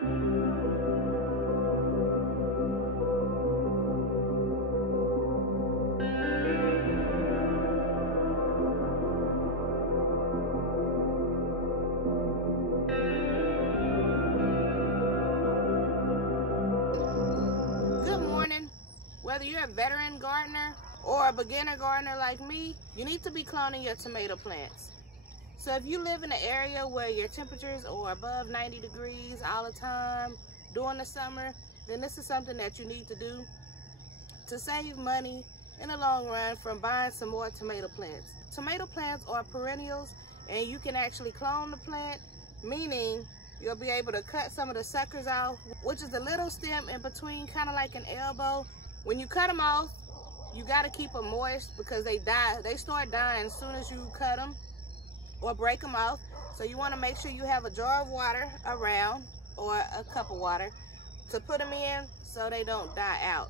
Whether you're a veteran gardener or a beginner gardener like me, you need to be cloning your tomato plants. So if you live in an area where your temperatures are above 90 degrees all the time during the summer, then this is something that you need to do to save money in the long run from buying some more tomato plants. Tomato plants are perennials, and you can actually clone the plant, meaning you'll be able to cut some of the suckers off, which is the little stem in between, kind of like an elbow. When you cut them off, you got to keep them moist because they die. They start dying as soon as you cut them or break them off. So you want to make sure you have a jar of water around, or a cup of water, to put them in so they don't die out.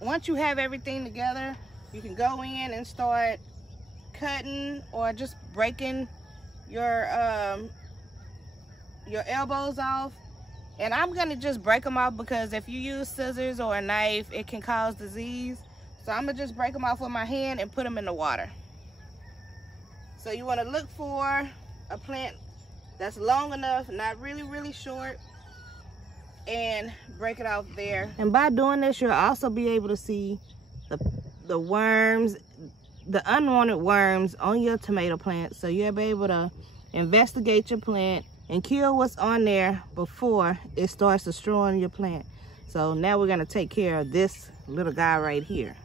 Once you have everything together, you can go in and start cutting or just breaking your elbows off. And I'm gonna just break them off because if you use scissors or a knife, it can cause disease. So I'm gonna just break them off with my hand and put them in the water. So you want to look for a plant that's long enough, not really short, and break it off there. And by doing this, you'll also be able to see the worms, the unwanted worms on your tomato plant. So you'll be able to investigate your plant and kill what's on there before it starts destroying your plant. So now we're gonna take care of this little guy right here.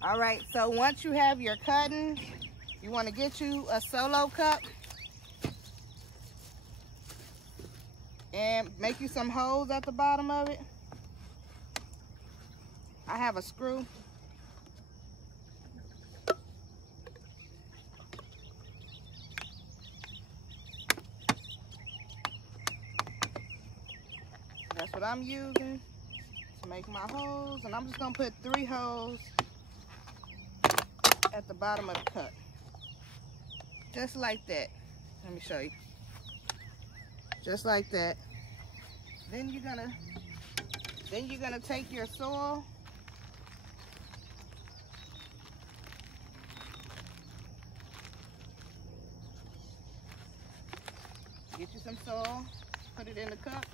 All right, so once you have your cutting, you want to get you a solo cup and make you some holes at the bottom of it. I have a screw. That's what I'm using to make my holes, and I'm just gonna put 3 holes at the bottom of the cup, just like that. Let me show you. Just like that. Then you're gonna take your soil, get you some soil, put it in the cup.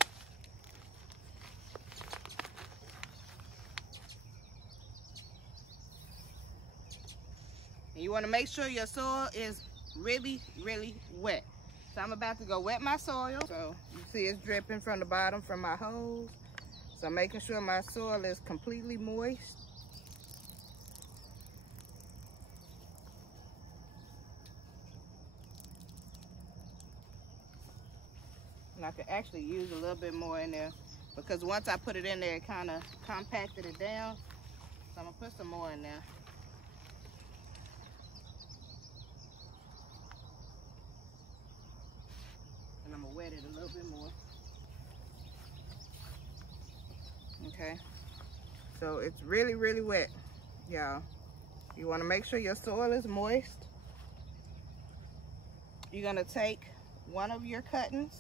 And you want to make sure your soil is really wet. So I'm about to go wet my soil. So you see it's dripping from the bottom from my hose. So I'm making sure my soil is completely moist. And I could actually use a little bit more in there because once I put it in there, it kind of compacted it down. So I'm gonna put some more in there. And I'm gonna wet it a little bit more. Okay, so it's really, really wet, y'all. You wanna make sure your soil is moist. You're gonna take one of your cuttings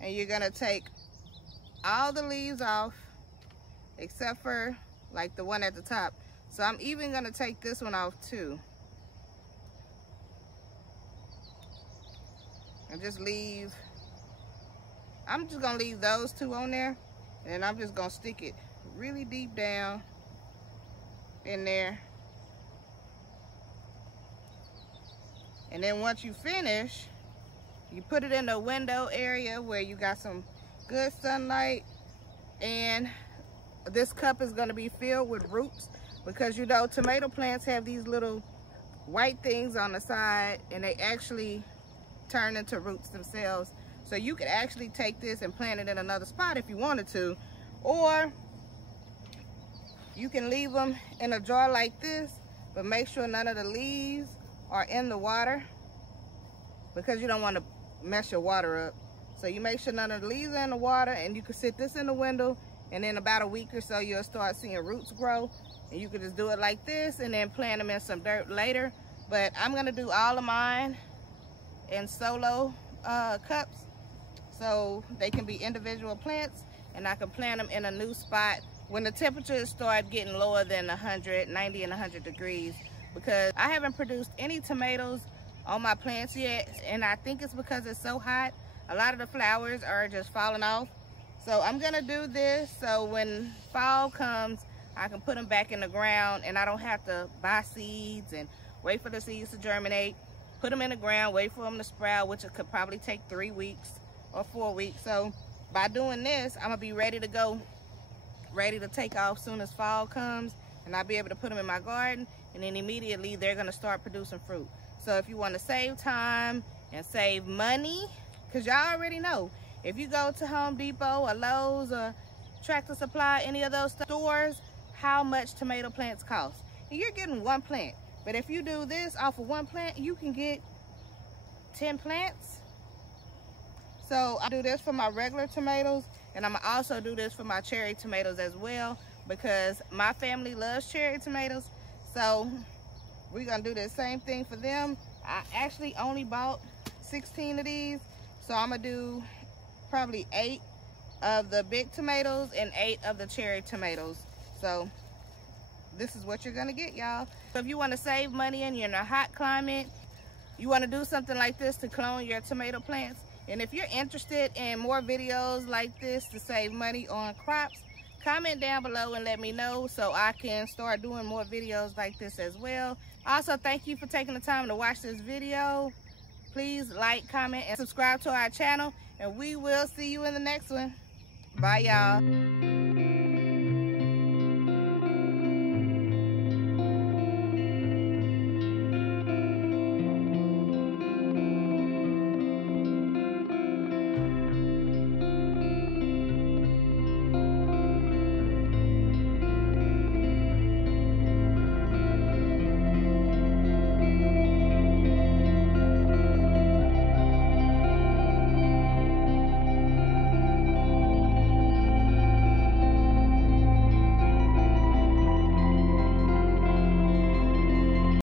and you're gonna take all the leaves off except for like the one at the top. So I'm even gonna take this one off too. And just leave, I'm just gonna leave those two on there, and I'm just gonna stick it really deep down in there. And then once you finish, you put it in the window area where you got some good sunlight, and this cup is going to be filled with roots, because you know tomato plants have these little white things on the side and they actually turn into roots themselves. So you could actually take this and plant it in another spot if you wanted to, or you can leave them in a jar like this, but make sure none of the leaves are in the water, because you don't want to mess your water up. So you make sure none of the leaves are in the water, and you can sit this in the window, and in about a week or so you'll start seeing roots grow, and you can just do it like this and then plant them in some dirt later. But I'm gonna do all of mine in solo cups, so they can be individual plants, and I can plant them in a new spot when the temperatures start getting lower than 90 and 100 degrees, because I haven't produced any tomatoes on my plants yet, and I think it's because it's so hot. A lot of the flowers are just falling off. So I'm gonna do this so when fall comes, I can put them back in the ground, and I don't have to buy seeds and wait for the seeds to germinate. Put them in the ground, wait for them to sprout, which it could probably take 3 weeks or 4 weeks. So by doing this, I'm gonna be ready to go, ready to take off soon as fall comes, and I'll be able to put them in my garden, and then immediately they're gonna start producing fruit. So if you wanna save time and save money, because y'all already know, if you go to Home Depot or Lowe's or Tractor Supply, any of those stores, how much tomato plants cost. And you're getting one plant. But if you do this off of one plant, you can get 10 plants. So I do this for my regular tomatoes, and I'm gonna also do this for my cherry tomatoes as well, because my family loves cherry tomatoes. So we're gonna do the same thing for them. I actually only bought 16 of these, so I'm gonna do probably 8 of the big tomatoes and 8 of the cherry tomatoes. So this is what you're gonna get, y'all. So if you want to save money and you're in a hot climate, you want to do something like this to clone your tomato plants, and if you're interested in more videos like this to save money on crops, comment down below and let me know so I can start doing more videos like this as well. Also, thank you for taking the time to watch this video. Please like, comment, and subscribe to our channel, and we will see you in the next one. Bye, y'all.